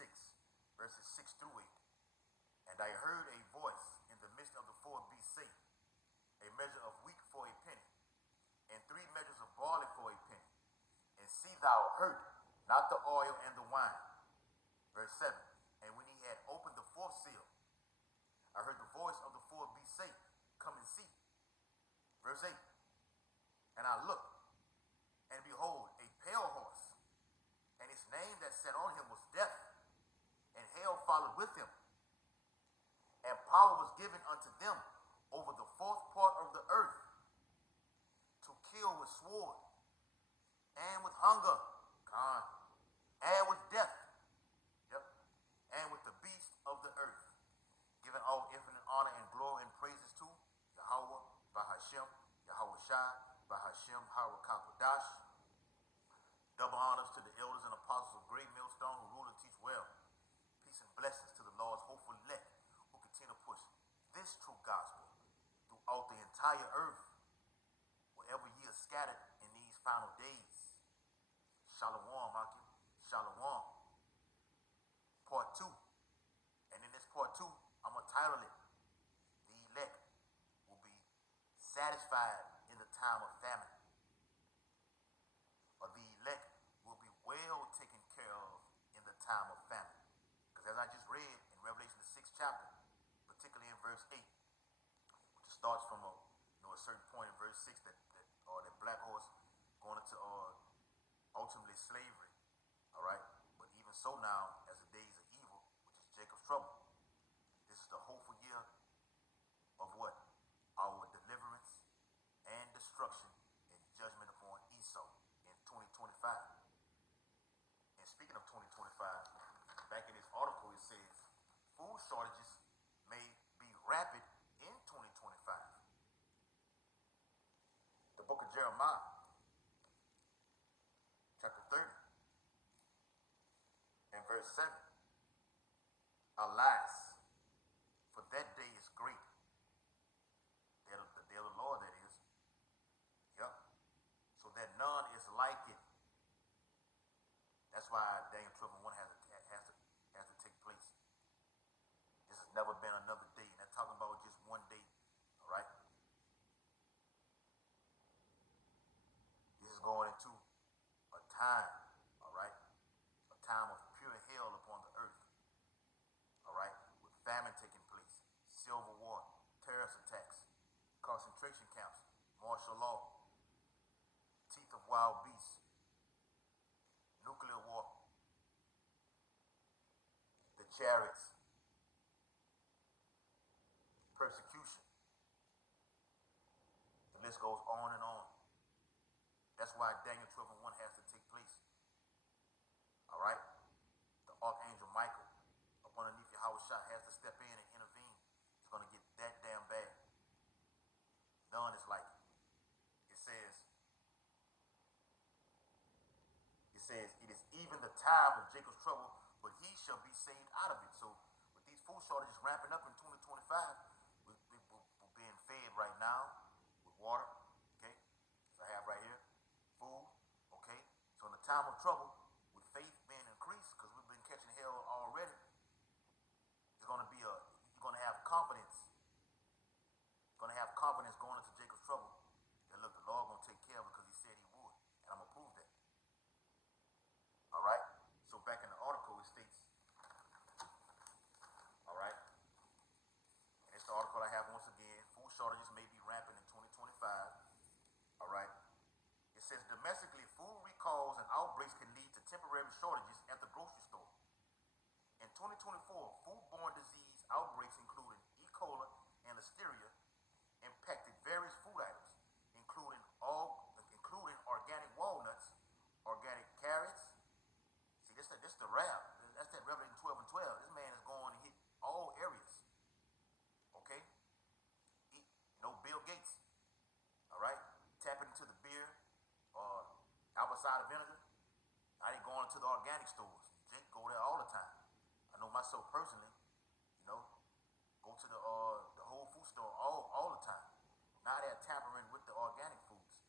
6, verses 6 through 8. And I heard a voice in the midst of the four beasts say, a measure of wheat for a penny, and 3 measures of barley for a penny. And see thou hurt not the oil and the wine. Verse 7. And when he had opened the 4th seal, I heard the voice of the four beasts say, come and see. Verse 8. And I looked, and behold, a pale horse, and his name that sat on him was Death, and hell followed with him. And power was given unto them over the 4th part of the earth, to kill with sword, and with hunger, and with death, and with the beasts of the earth, giving all infinite honor and glory and praises to Yahweh, Bahashem, Yahweh Shai, Bahashem, Harakapadash. Double honors to the elders and apostles of Great Millstone who rule and teach well. Peace and blessings to the Lord's hopeful elect who continue to push this true gospel throughout the entire earth, wherever ye are scattered in these final days. Shalom, Akim. Shalom. Part 2. And in this part 2, I'm going to title it, The Elect Will Be Satisfied in the Time of Famine. Or the elect will be well taken care of in the time of famine. Because as I just read in Revelation the 6th chapter, particularly in verse 8, which starts from a certain point in verse 6 that black horse going into ultimately slavery. All right, but even so now, as the days of evil, which is Jacob's trouble, this is the hopeful year of what? Our deliverance and destruction and judgment upon Esau in 2025. And speaking of 2025, back in this article it says food shortages may be rapid in 2025. The book of Jeremiah, chapter 30, and verse 7. Alas, for that day is great. The day of the Lord, that is. Yep. So that none is like it. That's why Daniel 12:1 has to take place. This has never been another day. And they're talking about just one day. All right. This is going into a time, all right, a time of pure hell upon the earth, all right, with famine taking place, civil war, terrorist attacks, concentration camps, martial law, teeth of wild beasts, nuclear war, the chariots, persecution. The list goes on and on. That's why Daniel 12:1 has to take place. All right? The Archangel Michael, up underneath Yahweh Shai, has to step in and intervene. It's going to get that damn bad. None is like it. It says, it is even the time of Jacob's trouble, but he shall be saved out of it. So with these food shortages ramping up in 2025, we're being fed right now with water, okay? So I have right here. Food, okay? So in the time of trouble, with faith being increased, because we've been catching hell already, you're going to have confidence. You're going to have confidence going into Jacob's trouble. That look, the Lord going to take care of it because he said he would. And I'm going to prove that. All right? So back in the article, it states, all right? And it's the article I have once again. Food shortages may be rampant in 2025. All right? It says domestically, food recalls and outbreaks can lead to temporary shortages at the grocery store. In 2024, foodborne disease outbreaks including E. coli and Listeria impacted various food items, including organic walnuts, organic carrots. See, this the rap. That's that Revelation 12:12. This man is going to hit all areas. Okay? Bill Gates. All right? Tapping into the beer, apple cider vinegar. I ain't going to the organic stores. Jake go there all the time. I know myself personally, go to the Whole Food store all the time. Now they're tampering with the organic foods.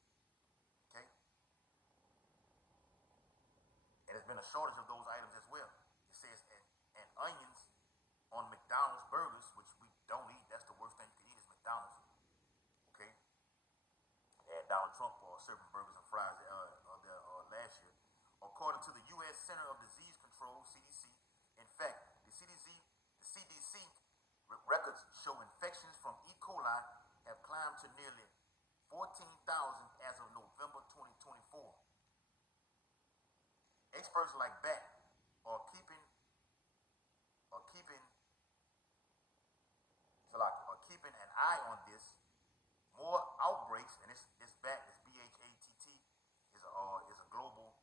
Okay? And there's been a shortage of those items as well. It says, and serving burgers and fries last year. According to the U.S. Center of Disease Control, CDC, in fact, the CDC records show infections from E. coli have climbed to nearly 14,000 as of November 2024. Experts like Bat are keeping keeping an eye on this. More outbreaks, and this BAT, this BHATT, is a global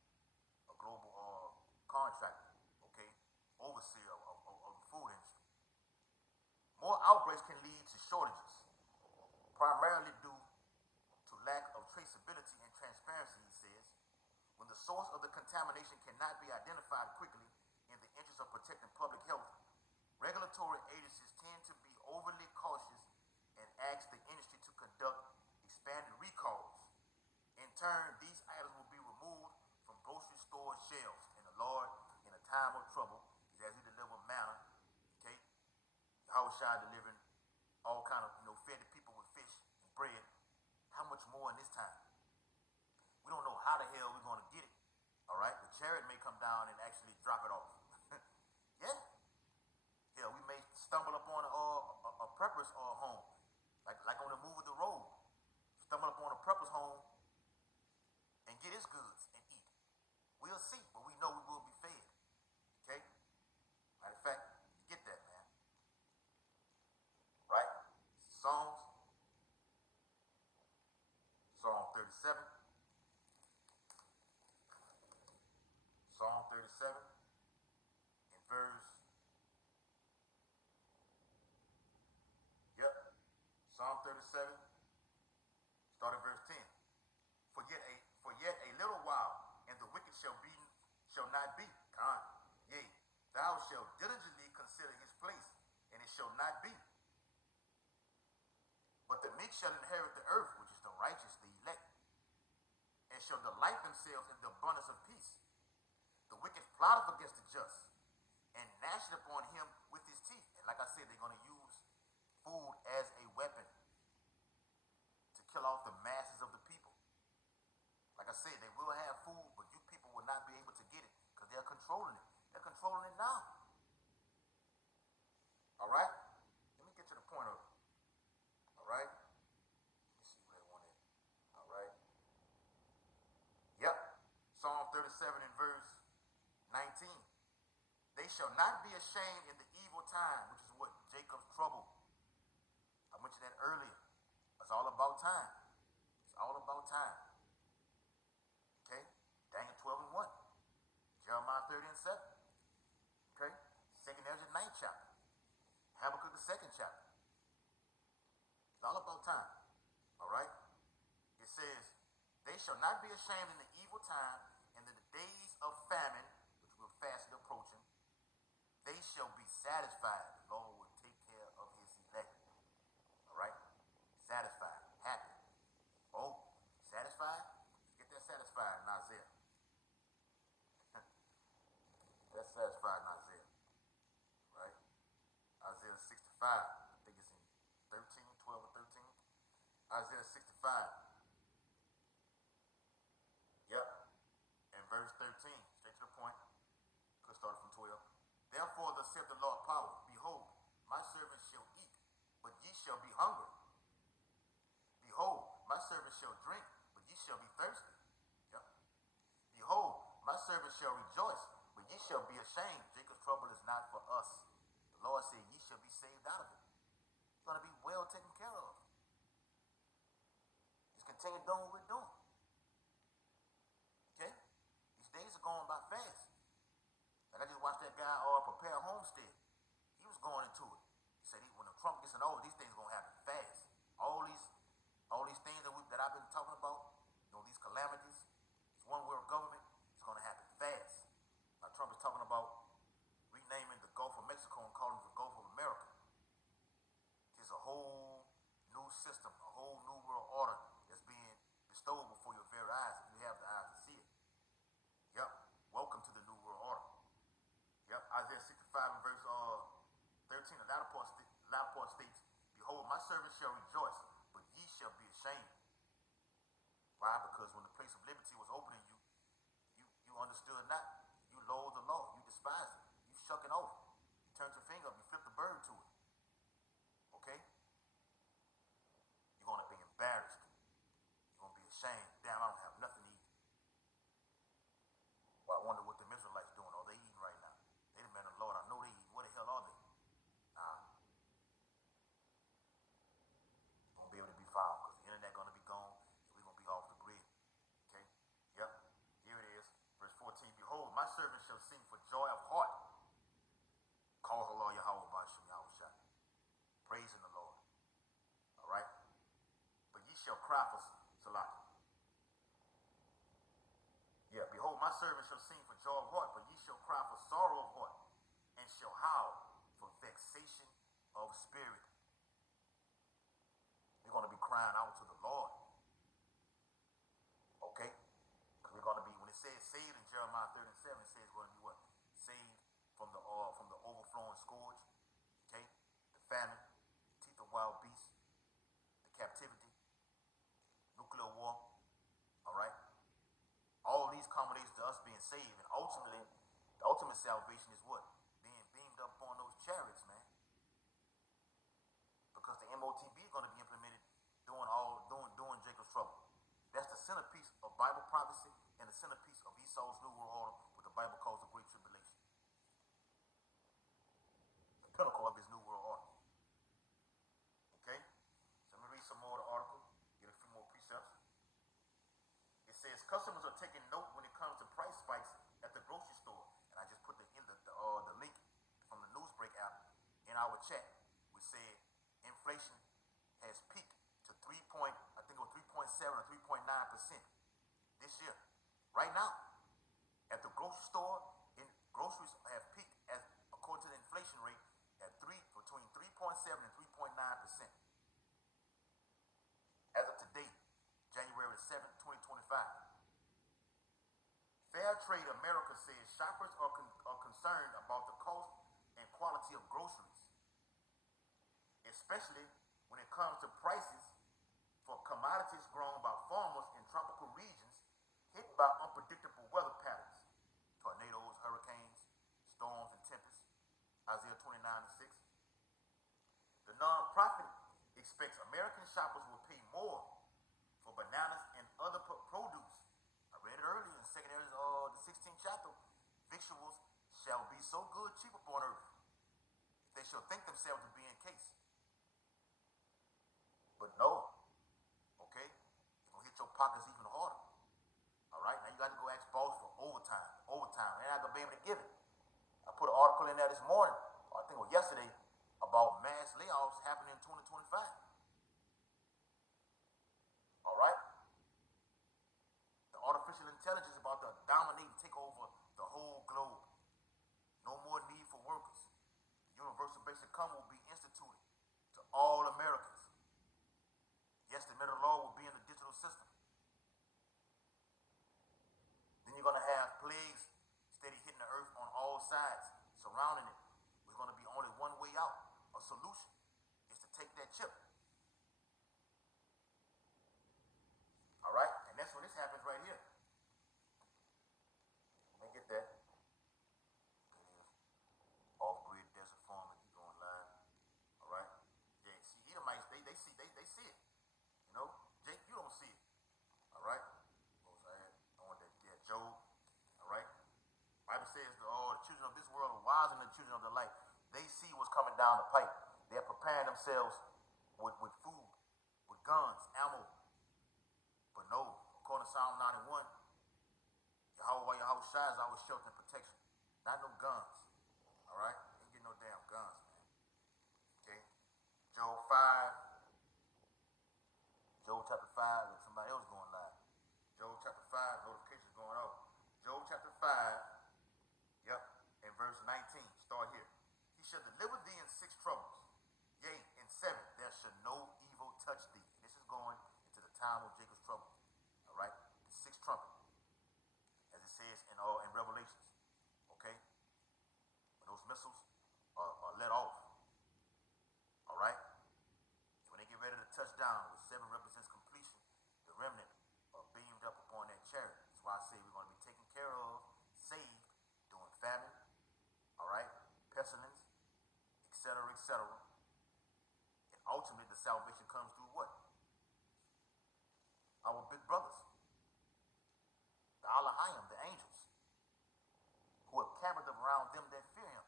contractor, okay, overseer of the food industry. More outbreaks can lead to shortages, primarily due to lack of traceability and transparency, he says. When the source of the contamination cannot be identified quickly in the interest of protecting public health, regulatory agencies tend to be overly cautious and ask the industry to conduct expanded recalls. In turn, these items will be removed from grocery store shelves. And the Lord, in a time of trouble, as he delivered manna, okay, Yahushua delivering all kind of, fed the people with fish and bread. How much more in this time? We don't know how the hell we're going to get it. All right, the chariot may come down and actually drop it off. Yeah. Yeah, we may stumble upon a prepper's home, like on the move of the road. Stumble upon a prepper's home and get his goods and eat. We'll see, but we know we will be fed. Okay? Matter of fact, get that, man. Right? Psalm 37. Psalm 37 in verse. Yep. Psalm 37. Start at verse 10. For yet a little while, and the wicked shall not be. Yea, thou shalt diligently consider his place, and it shall not be. But the meek shall inherit the earth, which is the righteous, the elect, and shall delight themselves in the abundance of peace. The wicked plotteth against the just, and gnasheth upon him with his teeth. And like I said, they're going to use food as a weapon to kill off the masses of the people. Like I said, they will have food, but you people will not be able to get it because they're controlling it. They're controlling it now. All right? Let me get to the point of it. All right? Let me see where I want it. All right? Yep. Psalm 37 in verse 19. They shall not be ashamed in the evil time, which is what Jacob's trouble. I mentioned that earlier. It's all about time. It's all about time. Okay? Daniel 12 and 1. Jeremiah 30 and 7. Okay? 2nd Ezra 9th chapter. Habakkuk the 2nd chapter. It's all about time. All right? It says, they shall not be ashamed in the evil time, and in the days of famine, which we're fastly approaching, they shall be satisfied. The Lord will take care of his elect. All right? Satisfied. Happy. Oh, satisfied? Let's get that satisfied in Isaiah. That's satisfied in Isaiah. Right? Isaiah 65. I think it's in 13, 12 or 13. Isaiah 65. Yep. And verse 13. Straight to the point. Could start from 12. Therefore, thus saith the Lord power, behold, my servants shall eat, but ye shall be hungry. Behold, my servants shall drink, but ye shall be thirsty. Yep. Behold, my servants shall rejoice, but ye shall be ashamed. Jacob's trouble is not for us. The Lord said, ye shall be saved out of it. It's going to be well taken care of. Just continue doing what we're doing. Okay? These days are going by fast. Like I just watched that guy prepare a homestead. He was going into it. He said when the Trump gets in over, these things are going to happen fast. All these things that I've been talking about, these calamities, this one world government, it's going to happen fast. Now Trump is talking about renaming the Gulf of Mexico and calling it the Gulf of America. There's a whole new system, a whole new world order that's being bestowed before your very eyes if you have the eyes to see it. Yep. Welcome to the new world order. Yep. Isaiah 65 and verse 13. The latter part states, behold, my servants shall rejoice, but ye shall be ashamed. Why? Because place of liberty was open to you, you understood not. You loathed the law. You despised it. You shuck it off. You turned your finger up. You flipped the bird to it. Okay? You're going to be embarrassed. You're going to be ashamed. Damn, I don't have nothing to eat. Well, I wonder what the Israelites doing. Are they eating right now? They the man of the Lord. I know they eating. Where the hell are they? Nah. You won't be able to be found because the internet going to be gone and we're going to be off the grid. Okay? Yep. Here it is. Verse 14. Behold, my servant shall sing for joy of heart. Call her Lord Yahweh Bashim Yahushua. Praising the Lord. All right? But ye shall cry for Salah. Yeah, behold, my servant shall sing for joy of heart, but ye shall cry for sorrow of heart, and shall howl for vexation of spirit. We're going to be crying out to the Lord. Okay? Because we're going to be, when it says saved in Jeremiah 37, it says we're going to be what? Saved from the overflowing scourge. Okay? The famine, teeth of wild beasts, the captivity, nuclear war. All right? All these culminates to us being saved, and ultimately, the ultimate salvation is what? Being beamed up on those chariots, man. Because the MOTB is going to be implemented during Jacob's trouble. That's the centerpiece of Bible prophecy and the centerpiece of Esau's New World Order, what the Bible calls the Great Tribulation. The pinnacle of his New World Order. Okay? So let me read some more of the article, get a few more precepts. It says customers are taking note when it comes to price spikes at the grocery store, and I just put the link from the Newsbreak app in our chat, which said inflation has peaked to 3.7 or 3.9% this year. Right now, at the grocery store, groceries have peaked according to the inflation rate at between 3.7 and 3.9%. As of today, January 7th, 2025. Fair Trade America says shoppers are concerned about the cost and quality of groceries, especially when it comes to prices for commodities grown by farmers in tropical regions hit by unpredictable weather patterns, tornadoes, hurricanes, storms, and tempests, Isaiah 29:6. The nonprofit expects American shoppers will pay more for bananas and other produce. I read it earlier in the 16th chapter. Victuals shall be so good, cheap upon earth, they shall think themselves to be in case. But no, okay, it's going to hit your pockets even harder. All right, now you got to go ask boss for overtime. They're not going to be able to give it. I put an article in there this morning, or I think it was yesterday, about mass layoffs happening in 2025. All right? The artificial intelligence is about to dominate and take over the whole globe. No more need for workers. The universal basic income will be instituted to all Americans. Yes, the middle law will be in the digital system. Then you're going to have plagues steady hitting the earth on all sides, surrounding it. There's going to be only one way out. A solution is to take that chip. All right? And that's when this happens right here. Let me get that. Off-grid desert farming, keep going live. All right? Yeah, see, Edomites, they see it. You know? Jake, you don't see it. All right? What was I at? I want that. Yeah, Job. All right? Bible says the children of this world are wiser than the children of the light. They see what's coming down the pipe. They're preparing themselves with food, with guns, ammo. But no, according to Psalm 91, Yahweh Shai is our shelter and protection. Not no guns. All right? Ain't getting no damn guns, man. Okay? Job 5. Job chapter 5, with somebody else going live. Job chapter 5, notifications going off. Job chapter 5, yep, and verse 19. Start here. He shall deliver thee in 6 troubles. Yea, in 7 there shall no evil touch thee. And this is going into the time of Jacob's trouble. All right? The 6th trumpet. As it says in Revelations. Okay? When those missiles are let off. All right? And when they get ready to touch down, with 7 represents completion, the remnant are beamed up upon that etc. And ultimately, the salvation comes through what? Our big brothers, the Alahayim, the angels, who have camped around them that fear him.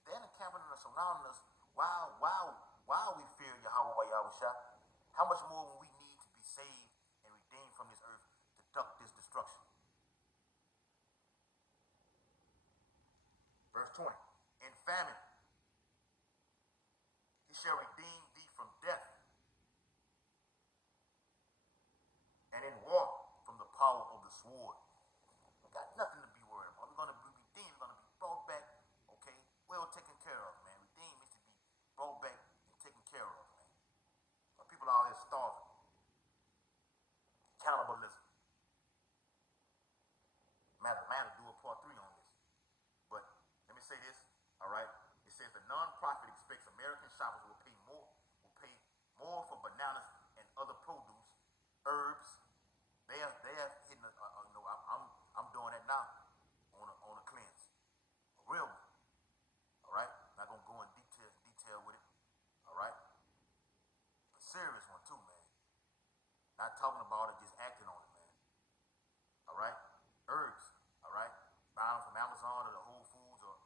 If they're encamping us, surrounding us, while we fear Yahweh Yahushua, how much more will we need to be saved and redeemed from this earth to duck this destruction? Verse 20, in famine, he shall redeem thee from death, and in war from the power of the sword. We got nothing to be worried about. We're going to be redeemed. We're going to be brought back, okay, well taken care of, man. Redeemed means to be brought back and taken care of, man. But people out here starving. Cannibalism. Man to do a part 3 on this. But let me say this, all right? It says the non-profit expects American shoppers will pay more for bananas and other produce, herbs. They are hitting. I'm doing that now on a cleanse, a real one. All right, not gonna go in detail with it. All right, a serious one too, man. Not talking about it, just acting on it, man. All right, herbs. All right, buying from Amazon or the Whole Foods or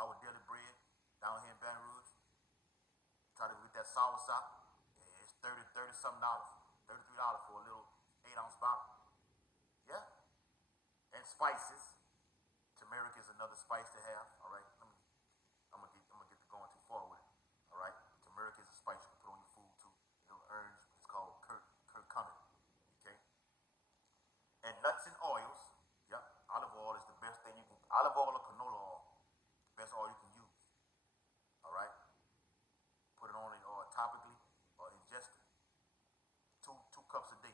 our daily bread down here in Baton Rouge. Try to get that soursop. It's $30 something, $33 for a little 8-ounce bottle. Yeah, and spices. Turmeric is another spice to have. All right, I'm gonna get to going too far with it. All right, turmeric is a spice you can put on your food too. It'll earn. It's called curcumin. Okay, and nuts and oils. Yep, olive oil is the best thing you can. Olive oil or canola oil, the best oil you can use. All right, put it on it or topically or ingest it. Two cups a day.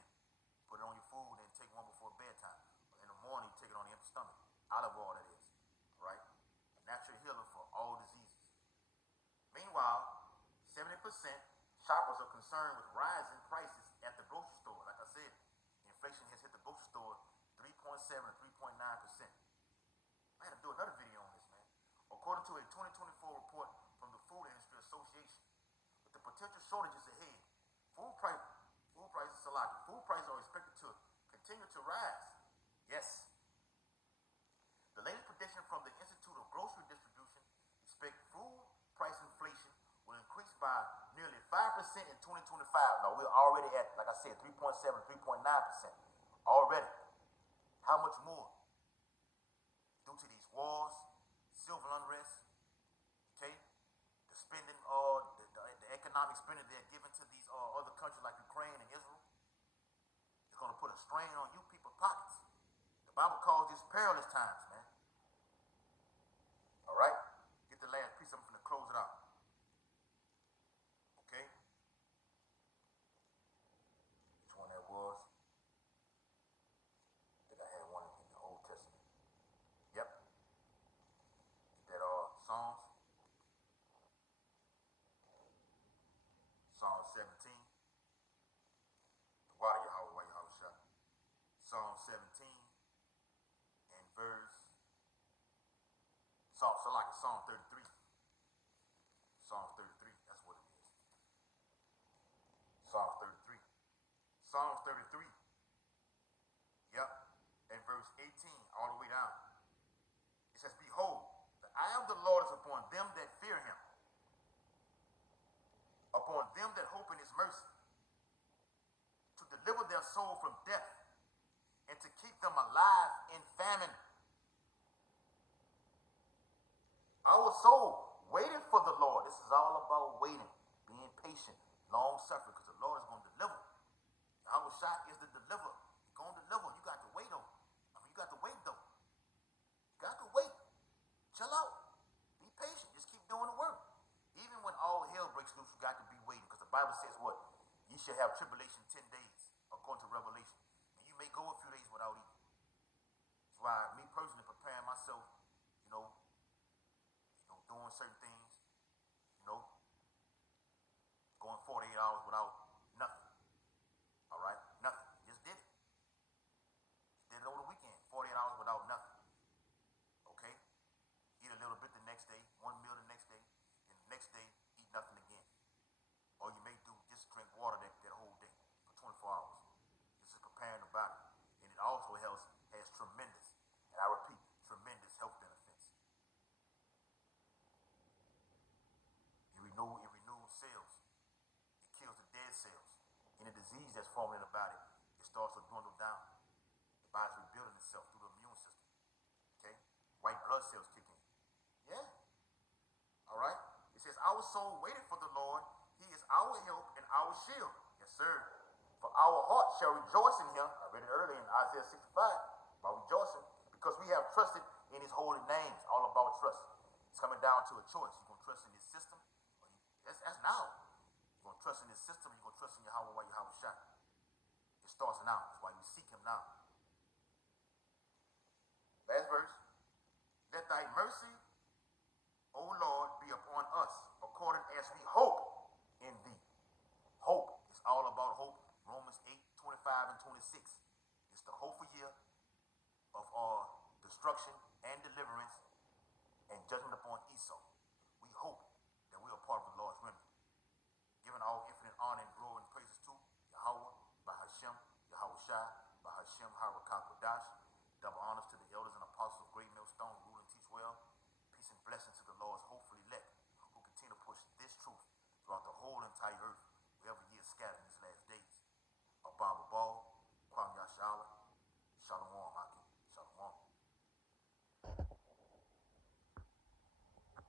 Put it on your food and take one before bedtime. In the morning, you take it on the empty stomach. Olive oil, that is. Right? A natural healer for all diseases. Meanwhile, 70% shoppers are concerned with rising prices at the grocery store. Like I said, inflation has hit the grocery store 3.7 to 3.9%. I had to do another video on this, man. According to a 2024 report from the Food Industry Association, with the potential shortages ahead, food prices are expected to continue to rise. Yes. The latest prediction from the Institute of Grocery Distribution expect food price inflation will increase by nearly 5% in 2025. Now we're already at, like I said, 3.7, 3.9% already. How much more? Due to these wars, civil unrest, okay, the spending or the economic spending they're giving to these other countries like Ukraine and Israel, it's going to put a strain on you people's pockets. The Bible calls this perilous times, man. All right? Get the last piece. I'm going to close it out. Okay? Which one that was? I think I had one in the Old Testament. Yep. Get that Psalms. Psalm 17. The water Yahweh Yahushua. Psalm 17 and Psalm 33. Psalm 33, that's what it is. Psalm 33. Psalm 33. Yep. And verse 18 all the way down. It says, behold, the eye of the Lord is upon them that fear him, upon them that hope in his mercy, to deliver their soul from death, and to keep them alive in famine. Our soul waiting for the Lord. This is all about waiting, being patient, long suffering, because the Lord is going to deliver. Our shot is the deliverer. He's going to deliver. You got to wait though. You got to wait though. You got to wait. Chill out. Be patient. Just keep doing the work. Even when all hell breaks loose, you got to be waiting, because the Bible says what? You shall have tribulation 10 days, according to Revelation. And you may go a few days without eating. That's why me personally preparing myself, doing certain things, going 48 hours without nothing. All right? Nothing. Just did it. Just did it over the weekend. 48 hours without nothing. Okay? Eat a little bit the next day, one meal the next day, and the next day, eat nothing disease that's forming in the body, it starts to dwindle down. The body's rebuilding itself through the immune system. Okay? White blood cells kick in. Yeah. All right? It says, our soul waited for the Lord. He is our help and our shield. Yes, sir. For our heart shall rejoice in him. I read it earlier in Isaiah 65 about rejoicing because we have trusted in his holy names. All about trust. It's coming down to a choice. You're going to trust in his system. That's now. You're going to trust in his system. You're going to trust in Yahweh while Yahweh shine. It starts now. That's why you seek him now. Last verse. Let thy mercy, O Lord, be upon us, according as we hope in thee. Hope is all about hope. Romans 8:25 and 26. It's the hopeful year of our destruction and deliverance and judgment upon Esau. We hope that we are part of the Lord's remnant. Giving all infinite honor and glory and praises to Yahweh, by Hashem, Yahweh Shai, by Hashem, Harakah Kodash,